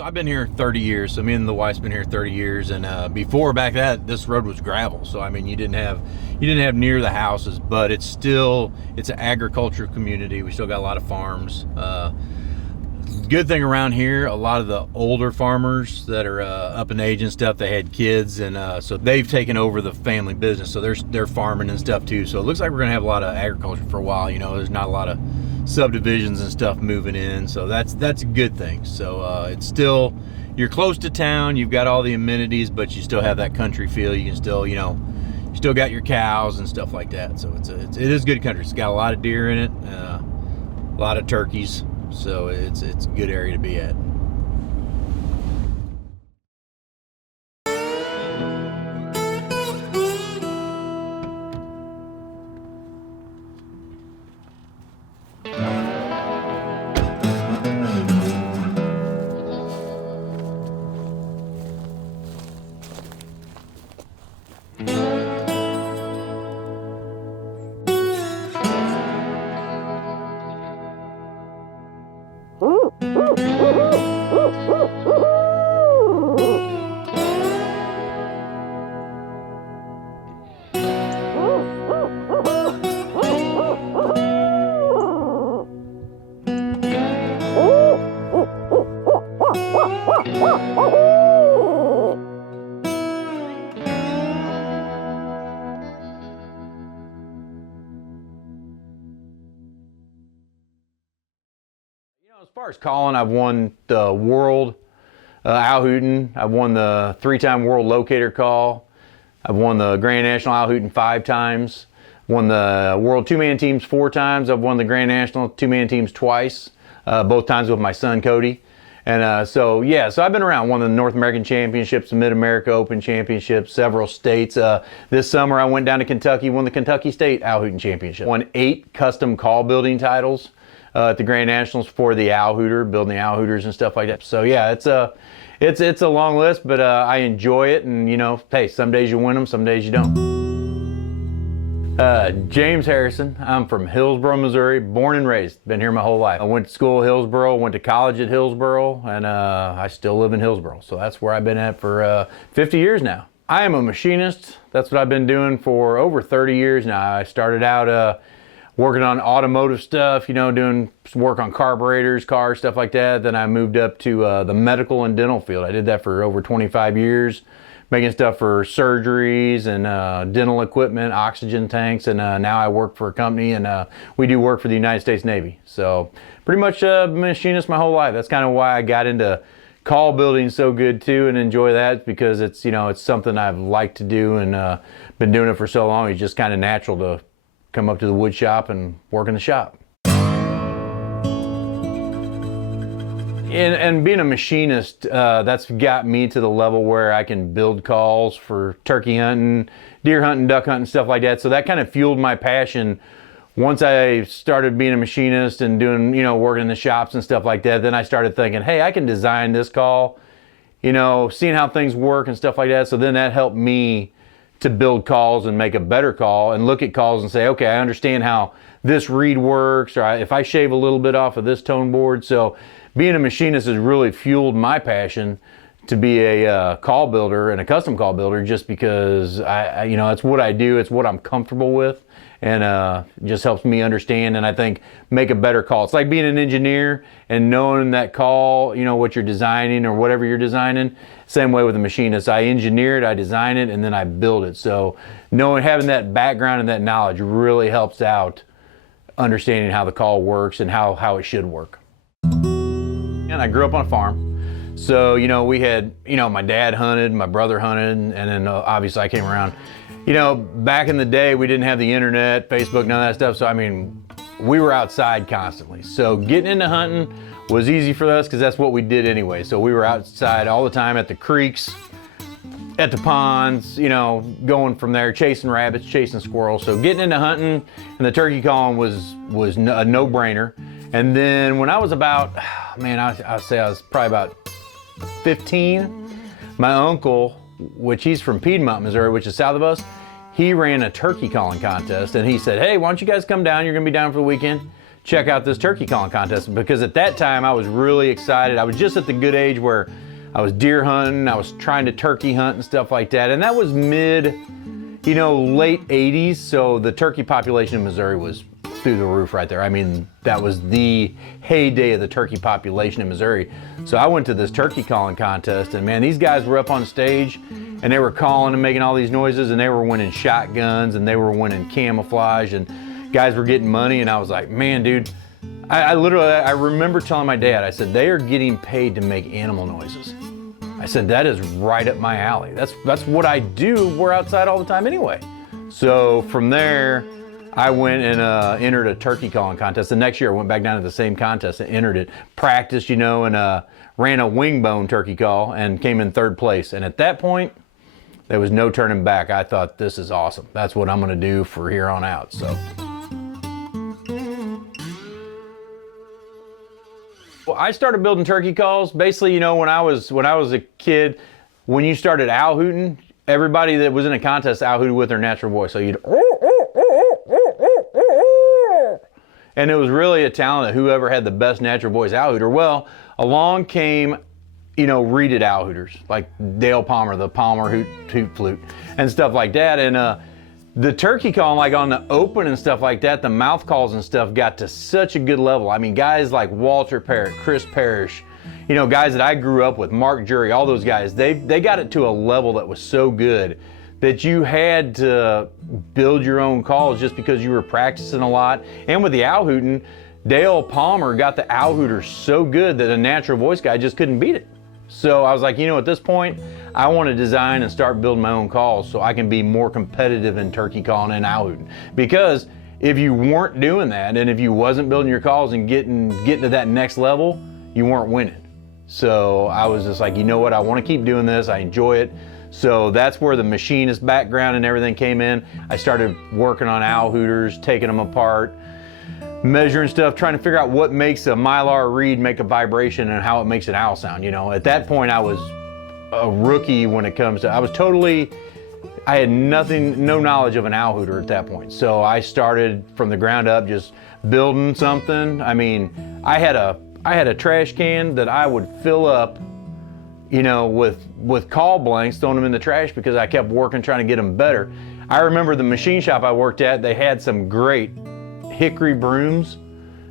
I've been here 30 years, so me and the wife's been here 30 years, and before back that, this road was gravel. So I mean, you didn't have near the houses, but it's an agricultural community. We still got a lot of farms. Good thing around here, a lot of the older farmers that are up in age and stuff, they had kids, and so they've taken over the family business. So they're farming and stuff too. So it looks like we're gonna have a lot of agriculture for a while. You know, there's not a lot of subdivisions and stuff moving in, so that's a good thing. So it's still, you're close to town, you've got all the amenities, but you still have that country feel. You can still, you know, you still got your cows and stuff like that. So it is good country. It's got a lot of deer in it, a lot of turkeys, so it's a good area to be at. As far as calling, I've won the world owl hooting. I've won the 3-time world locator call. I've won the Grand National owl hooting 5 times. Won the world 2-man teams 4 times. I've won the Grand National 2-man teams twice, both times with my son Cody. And so I've been around. Won the North American Championships, the Mid-America Open Championships, several states. This summer I went down to Kentucky, won the Kentucky State Owl Hooting Championship. Won 8 custom call building titles at the Grand Nationals for the owl hooter, building the owl hooters and stuff like that. So yeah, it's a long list, but I enjoy it. And you know, hey, some days you win them, some days you don't. James Harrison. I'm from Hillsboro, Missouri, born and raised. Been here my whole life. I went to school at Hillsboro, went to college at Hillsboro, and I still live in Hillsboro. So that's where I've been at for 50 years now. I am a machinist. That's what I've been doing for over 30 years now. I started out working on automotive stuff, you know, doing work on carburetors, cars, stuff like that. Then I moved up to the medical and dental field. I did that for over 25 years, making stuff for surgeries and dental equipment, oxygen tanks, and now I work for a company, and we do work for the United States Navy. So pretty much a machinist my whole life. That's kind of why I got into call building so good too, and enjoy that, because it's, you know, it's something I've liked to do, and been doing it for so long. It's just kind of natural to come up to the wood shop and work in the shop. And being a machinist, that's got me to the level where I can build calls for turkey hunting, deer hunting, duck hunting, stuff like that. So that kind of fueled my passion. Once I started being a machinist and doing, you know, working in the shops and stuff like that, then I started thinking, hey, I can design this call, you know, seeing how things work and stuff like that. So then that helped me to build calls and make a better call, and look at calls and say, okay, I understand how this reed works, or if I shave a little bit off of this tone board. So being a machinist has really fueled my passion to be a call builder and a custom call builder, just because I you know, it's what I do, it's what I'm comfortable with, and it just helps me understand, and I think make a better call. It's like being an engineer and knowing that call, you know, what you're designing or whatever you're designing. Same way with a machinist. I engineer it, I design it, and then I build it. So having that background and that knowledge really helps out understanding how the call works and how it should work. And I grew up on a farm. So, you know, we had, you know, my dad hunted, my brother hunted, and then obviously I came around. You know, back in the day, we didn't have the internet, Facebook, none of that stuff. So, I mean, we were outside constantly. So getting into hunting was easy for us because that's what we did anyway. So we were outside all the time at the creeks, at the ponds, you know, going from there, chasing rabbits, chasing squirrels. So getting into hunting and the turkey calling was a no-brainer. And then when I was about, man, I'd say I was probably about 15, my uncle, which he's from Piedmont, Missouri, which is south of us, he ran a turkey calling contest, and he said, hey, why don't you guys come down? You're gonna be down for the weekend. check out this turkey calling contest, because at that time I was really excited. I was just at the good age where I was deer hunting, I was trying to turkey hunt and stuff like that. And that was mid, you know, late 80s. So the turkey population in Missouri was through the roof right there. I mean, that was the heyday of the turkey population in Missouri. So I went to this turkey calling contest, and man, these guys were up on stage and they were calling and making all these noises, and they were winning shotguns and they were winning camouflage, and guys were getting money. And I was like, man, dude, I remember telling my dad, I said, they are getting paid to make animal noises. I said, that is right up my alley. That's what I do. We're outside all the time anyway. So from there, I went and entered a turkey calling contest. The next year I went back down to the same contest and entered it, practiced, you know, and ran a wing bone turkey call and came in 3rd place. And at that point, there was no turning back. I thought, this is awesome. That's what I'm gonna do for here on out, so. Well, I started building turkey calls. Basically, you know, when I was a kid, when you started owl hooting, everybody that was in a contest owl hooted with their natural voice. So you'd, and it was really a talent of whoever had the best natural voice owl hooter. Well, along came, you know, reeded owl hooters like Dale Palmer, the Palmer hoot flute, and stuff like that. And the turkey calling, like on the open and stuff like that, the mouth calls and stuff got to such a good level. I mean, guys like Walter Parrott, Chris Parrish, you know, guys that I grew up with, Mark Jury, all those guys, they got it to a level that was so good that you had to build your own calls just because you were practicing a lot. And with the owl hooting, Dale Palmer got the owl hooter so good that a natural voice guy just couldn't beat it. So I was like, you know, at this point, I want to design and start building my own calls so I can be more competitive in turkey calling and owl hooting. Because if you weren't doing that, and if you wasn't building your calls and getting to that next level, you weren't winning. So I was just like, you know what, I want to keep doing this, I enjoy it. So that's where the machinist background and everything came in. I started working on owl hooters, taking them apart, measuring stuff, trying to figure out what makes a Mylar reed make a vibration and how it makes an owl sound. You know, at that point I was a rookie when it comes to, I had no knowledge of an owl hooter at that point. So I started from the ground up, just building something. I mean, I had a trash can that I would fill up, you know, with call blanks, throwing them in the trash because I kept working, trying to get them better. I remember the machine shop I worked at, they had some great hickory brooms,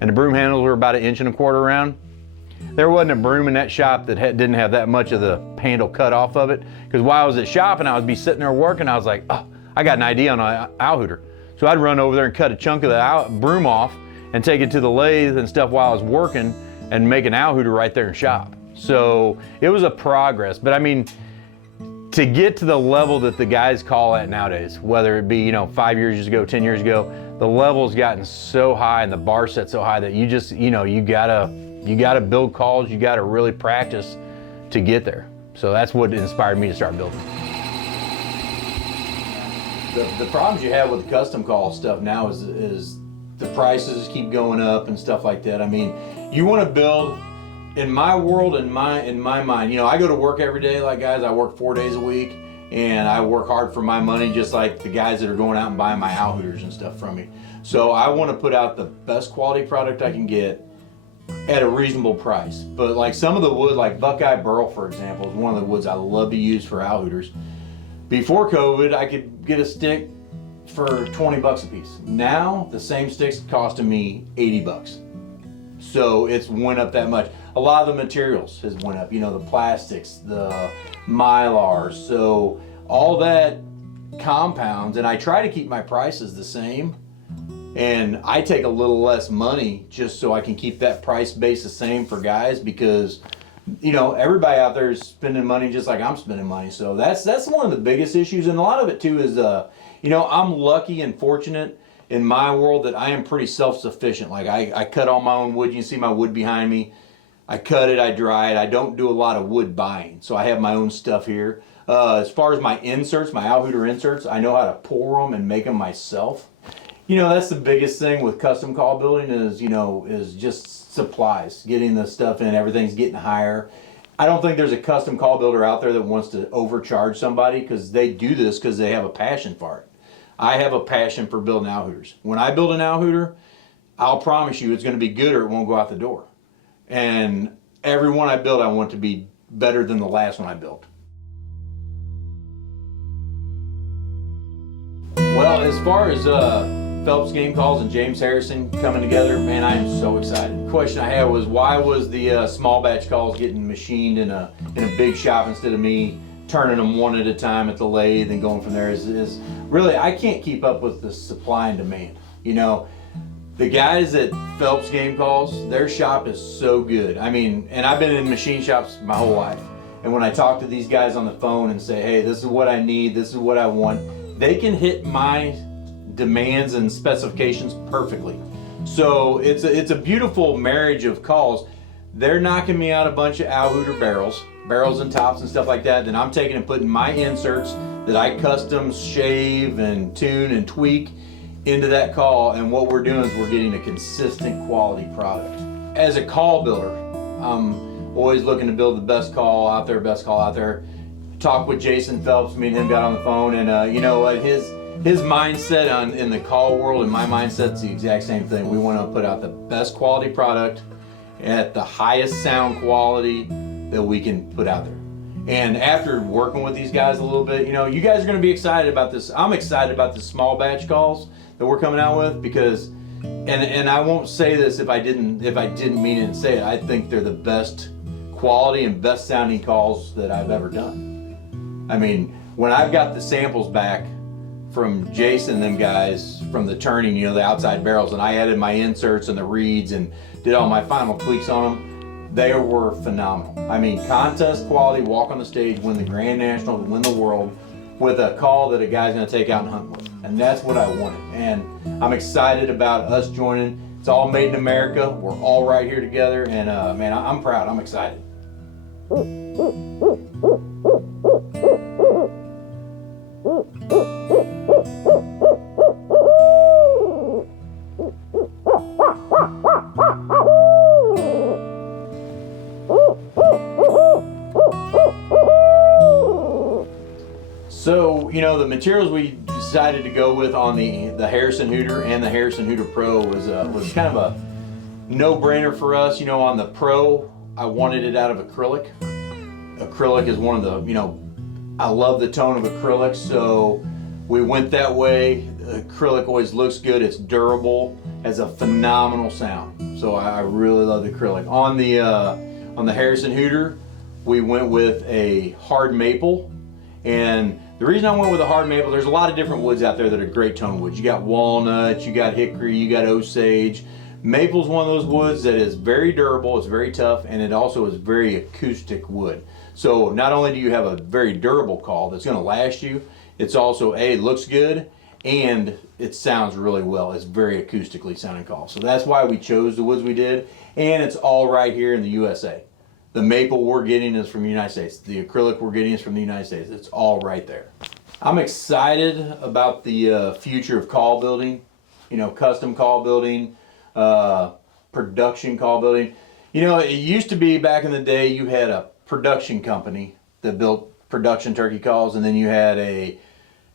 and the broom handles were about 1.25 inches around. There wasn't a broom in that shop that didn't have that much of the handle cut off of it, because while I was at shop and I would be sitting there working, I was like, oh, I got an idea on an owl hooter. So I'd run over there and cut a chunk of the broom off and take it to the lathe and stuff while I was working and make an owl hooter right there in shop. So it was a progress, but I mean, to get to the level that the guys call at nowadays, whether it be, you know, 5 years ago, 10 years ago, the level's gotten so high and the bar set so high that you just, you know, you gotta build calls, you gotta really practice to get there. So that's what inspired me to start building. The problems you have with custom call stuff now is the prices keep going up and stuff like that. I mean, you want to build, in my world, in my mind, you know, I go to work every day like guys. I work 4 days a week, and I work hard for my money just like the guys that are going out and buying my owl hooters and stuff from me. So I want to put out the best quality product I can get at a reasonable price. But like some of the wood, like Buckeye Burl, for example, is one of the woods I love to use for owl hooters. Before COVID, I could get a stick for 20 bucks a piece. Now, the same stick's costing me 80 bucks. So it's went up that much. A lot of the materials has went up, you know, the plastics, the Mylars, so all that compounds, and I try to keep my prices the same, and I take a little less money just so I can keep that price base the same for guys, because, you know, everybody out there is spending money just like I'm spending money. So that's one of the biggest issues, and a lot of it too is, you know, I'm lucky and fortunate in my world that I am pretty self-sufficient. Like I cut all my own wood. You can see my wood behind me. I cut it, I dry it. I don't do a lot of wood buying, so I have my own stuff here. As far as my inserts, my owl hooter inserts, I know how to pour them and make them myself. You know, that's the biggest thing with custom call building is, you know, is just supplies, getting the stuff in. Everything's getting higher. I don't think there's a custom call builder out there that wants to overcharge somebody, because they do this because they have a passion for it. I have a passion for building owl hooters. When I build an owl hooter, I'll promise you it's going to be good or it won't go out the door. And every one I build, I want to be better than the last one I built. Well, as far as Phelps Game Calls and James Harrison coming together, man, I am so excited. The question I had was, why was the small batch calls getting machined in a big shop instead of me turning them one at a time at the lathe and going from there? Is really, I can't keep up with the supply and demand. You know, the guys at Phelps Game Calls, their shop is so good. I mean, and I've been in machine shops my whole life. And when I talk to these guys on the phone and say, hey, this is what I need, this is what I want, they can hit my demands and specifications perfectly. So it's a beautiful marriage of calls. They're knocking me out a bunch of Hooter barrels and tops and stuff like that. Then I'm taking and putting my inserts that I custom shave and tune and tweak into that call, and what we're doing is we're getting a consistent quality product. As a call builder, I'm always looking to build the best call out there, Talk with Jason Phelps, me and him got on the phone, and you know what, his mindset in the call world and my mindset's the exact same thing. We want to put out the best quality product at the highest sound quality that we can put out there. And after working with these guys a little bit, you know, you guys are going to be excited about this. I'm excited about the small batch calls that we're coming out with, because, and I won't say this if I didn't mean it and say it, I think they're the best quality and best sounding calls that I've ever done. I mean, when I've got the samples back from Jason and them guys from the turning, you know, the outside barrels, and I added my inserts and the reeds and did all my final tweaks on them, they were phenomenal. I mean, contest quality, walk on the stage, win the Grand National, win the world with a call that a guy's gonna take out and hunt with. And that's what I wanted. And I'm excited about us joining. It's all made in America. We're all right here together. And man, I'm proud, I'm excited. So, you know, the materials we decided to go with on the Harrison Hooter and the Harrison Hooter Pro was kind of a no-brainer for us. You know, on the Pro, I wanted it out of acrylic. Acrylic is one of the, you know, I love the tone of acrylic, so we went that way. Acrylic always looks good, it's durable, has a phenomenal sound. So I really love the acrylic. On the Harrison Hooter, we went with a hard maple. And the reason I went with a hard maple, there's a lot of different woods out there that are great tone woods. You got walnut, you got hickory, you got osage. Maple's one of those woods that is very durable, it's very tough, and it also is very acoustic wood. So not only do you have a very durable call that's going to last you, it's also looks good and it sounds really well. It's very acoustically sounding call. So that's why we chose the woods we did, and it's all right here in the USA. The maple we're getting is from the United States. The acrylic we're getting is from the United States. It's all right there. I'm excited about the future of call building, you know, custom call building, production call building. You know, it used to be back in the day you had a production company that built production turkey calls, and then you had a,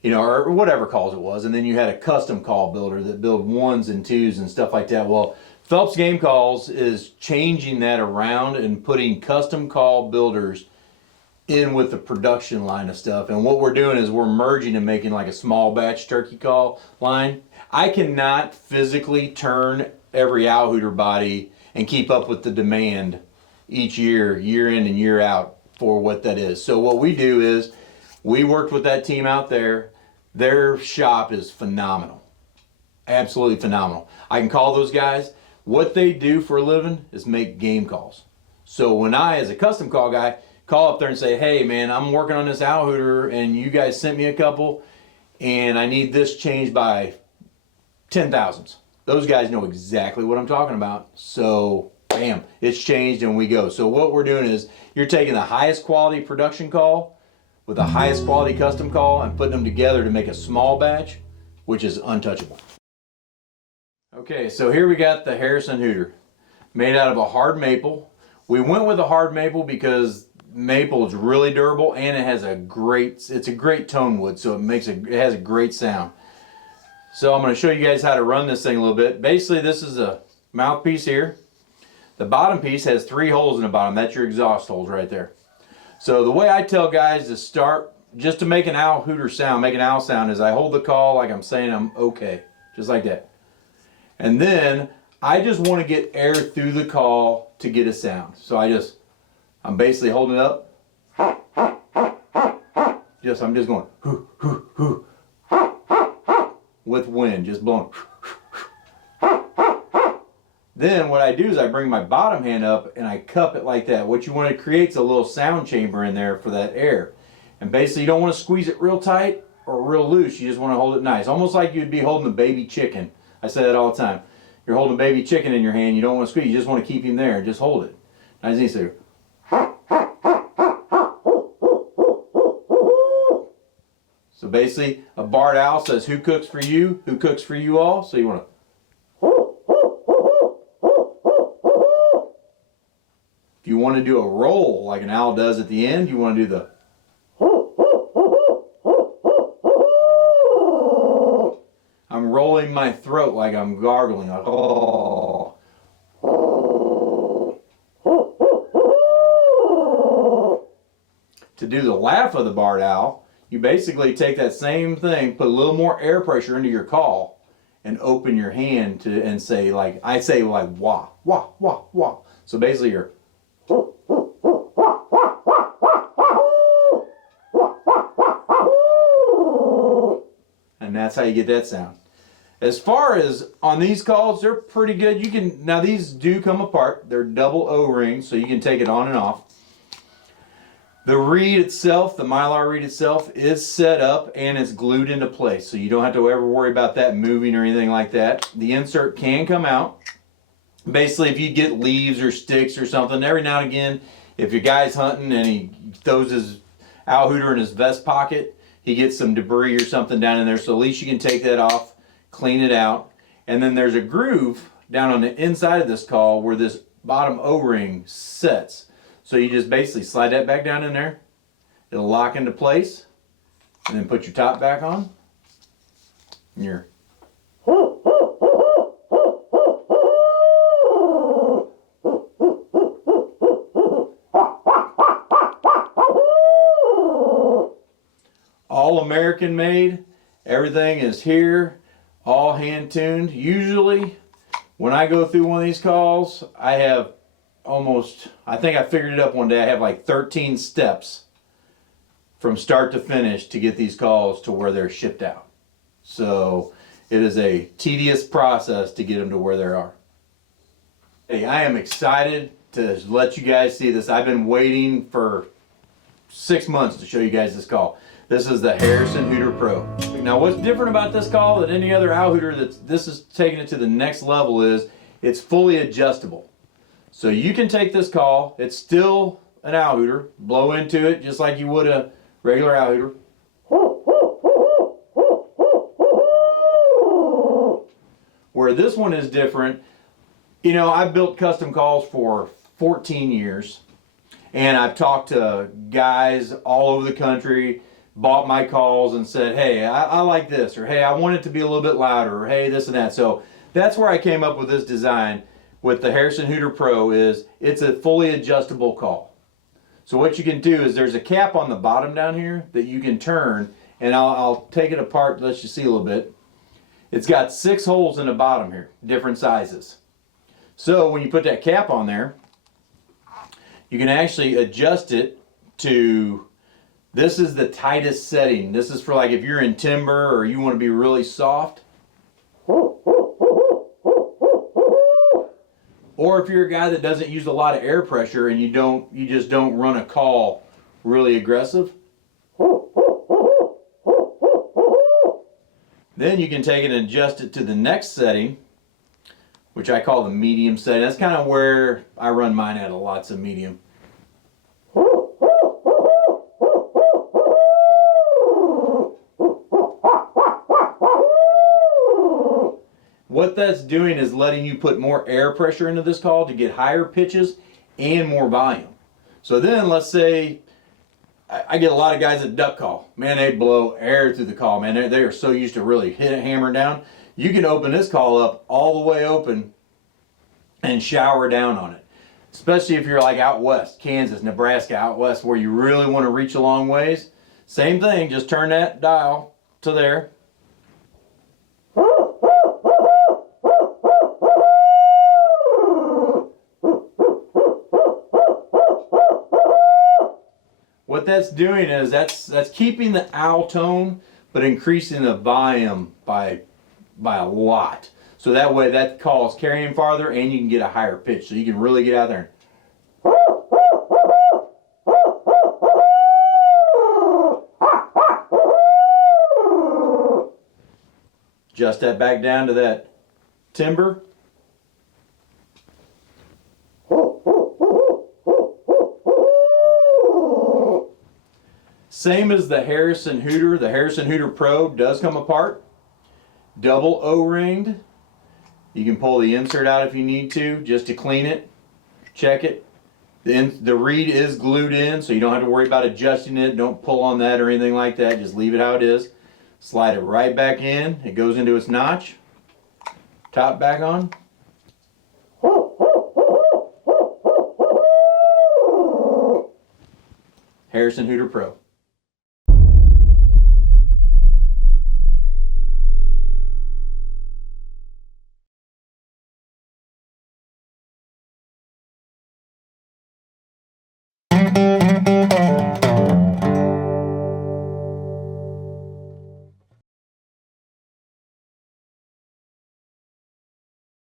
you know, or whatever calls it was, and then you had a custom call builder that built ones and twos and stuff like that. Well, Phelps Game Calls is changing that around and putting custom call builders in with the production line of stuff. And what we're doing is we're merging and making like a small batch turkey call line. I cannot physically turn every Hooter body and keep up with the demand each year, year in and year out for what that is. So what we do is we worked with that team out there. Their shop is phenomenal, absolutely phenomenal. I can call those guys. What they do for a living is make game calls. So when I, as a custom call guy, call up there and say, hey man, I'm working on this Hooter and you guys sent me a couple and I need this changed by 10,000s. Those guys know exactly what I'm talking about. So bam, it's changed and we go. So what we're doing is you're taking the highest quality production call with the highest quality custom call and putting them together to make a small batch, which is untouchable. Okay, so here we got the Harrison Hooter, made out of a hard maple. We went with a hard maple because maple is really durable and it has it's a great tone wood, so it has a great sound. So I'm going to show you guys how to run this thing a little bit. Basically, this is a mouthpiece here. The bottom piece has 3 holes in the bottom. That's your exhaust holes right there. So the way I tell guys to start, just to make an owl hooter sound, make an owl sound, is I hold the call like I'm saying I'm okay. Just like that. And then I just want to get air through the call to get a sound. So I'm basically holding it up. I'm just going hoo, hoo, hoo, with wind, just blowing. Then what I do is I bring my bottom hand up and I cup it like that. What you want to create is a little sound chamber in there for that air. And basically you don't want to squeeze it real tight or real loose. You just want to hold it nice. Almost like you'd be holding a baby chicken. I say that all the time. You're holding a baby chicken in your hand. You don't want to squeeze. You just want to keep him there. Just hold it. Nice and easy. So basically a barred owl says, who cooks for you? Who cooks for you all? So you want to. If you want to do a roll like an owl does at the end, you want to do the. I'm rolling my throat like I'm gargling. To do the laugh of the barred owl, you basically take that same thing, put a little more air pressure into your call, and open your hand to and say like I say like wah wah wah wah. So basically you're. And that's how you get that sound. As far as on these calls, they're pretty good. You can, now these do come apart. They're double O-rings, so you can take it on and off. The reed itself, the Mylar reed itself, is set up and it's glued into place. So you don't have to ever worry about that moving or anything like that. The insert can come out. Basically, if you get leaves or sticks or something, every now and again, if your guy's hunting and he throws his owl hooter in his vest pocket, he gets some debris or something down in there. So at least you can take that off, clean it out. And then there's a groove down on the inside of this call where this bottom O-ring sets. So you just basically slide that back down in there. It'll lock into place. And then put your top back on. And you're. All American made. Everything is here. All hand tuned. Usually when I go through one of these calls, I have almost, I think I figured it up one day, I have like 13 steps from start to finish to get these calls to where they're shipped out. So it is a tedious process to get them to where they are. Hey, I am excited to let you guys see this. I've been waiting for 6 months to show you guys this call. This is the Harrison Hooter Pro. Now what's different about this call than any other owl hooter this is taking it to the next level is it's fully adjustable. So you can take this call, it's still an owl hooter, blow into it just like you would a regular owl hooter. Where this one is different, you know, I've built custom calls for 14 years and I've talked to guys all over the country, bought my calls and said, hey, I like this, or hey, I want it to be a little bit louder, or hey, this and that. So that's where I came up with this design with the Harrison Hooter Pro is it's a fully adjustable call. So what you can do is there's a cap on the bottom down here that you can turn, and I'll take it apart, let you see a little bit. It's got 6 holes in the bottom here, different sizes. So when you put that cap on there, you can actually adjust it to, this is the tightest setting. This is for like if you're in timber or you want to be really soft. Or if you're a guy that doesn't use a lot of air pressure and you just don't run a call really aggressive. Then you can take it and adjust it to the next setting, which I call the medium setting. That's kind of where I run mine at, lots of medium. What that's doing is letting you put more air pressure into this call to get higher pitches and more volume. So then let's say I get a lot of guys that duck call. Man, they blow air through the call, man. They are so used to really hit it, hammer down. You can open this call up all the way open and shower down on it. Especially if you're like out west, Kansas, Nebraska, out west, where you really want to reach a long ways. Same thing, just turn that dial to there. What that's doing is that's keeping the owl tone, but increasing the volume by a lot. So that way that call is carrying farther and you can get a higher pitch. So you can really get out there. Adjust that back down to that timbre. Same as the Harrison Hooter. The Harrison Hooter Pro does come apart. Double O-ringed. You can pull the insert out if you need to, just to clean it. Check it. The reed is glued in, so you don't have to worry about adjusting it. Don't pull on that or anything like that. Just leave it how it is. Slide it right back in. It goes into its notch. Top back on. Harrison Hooter Pro.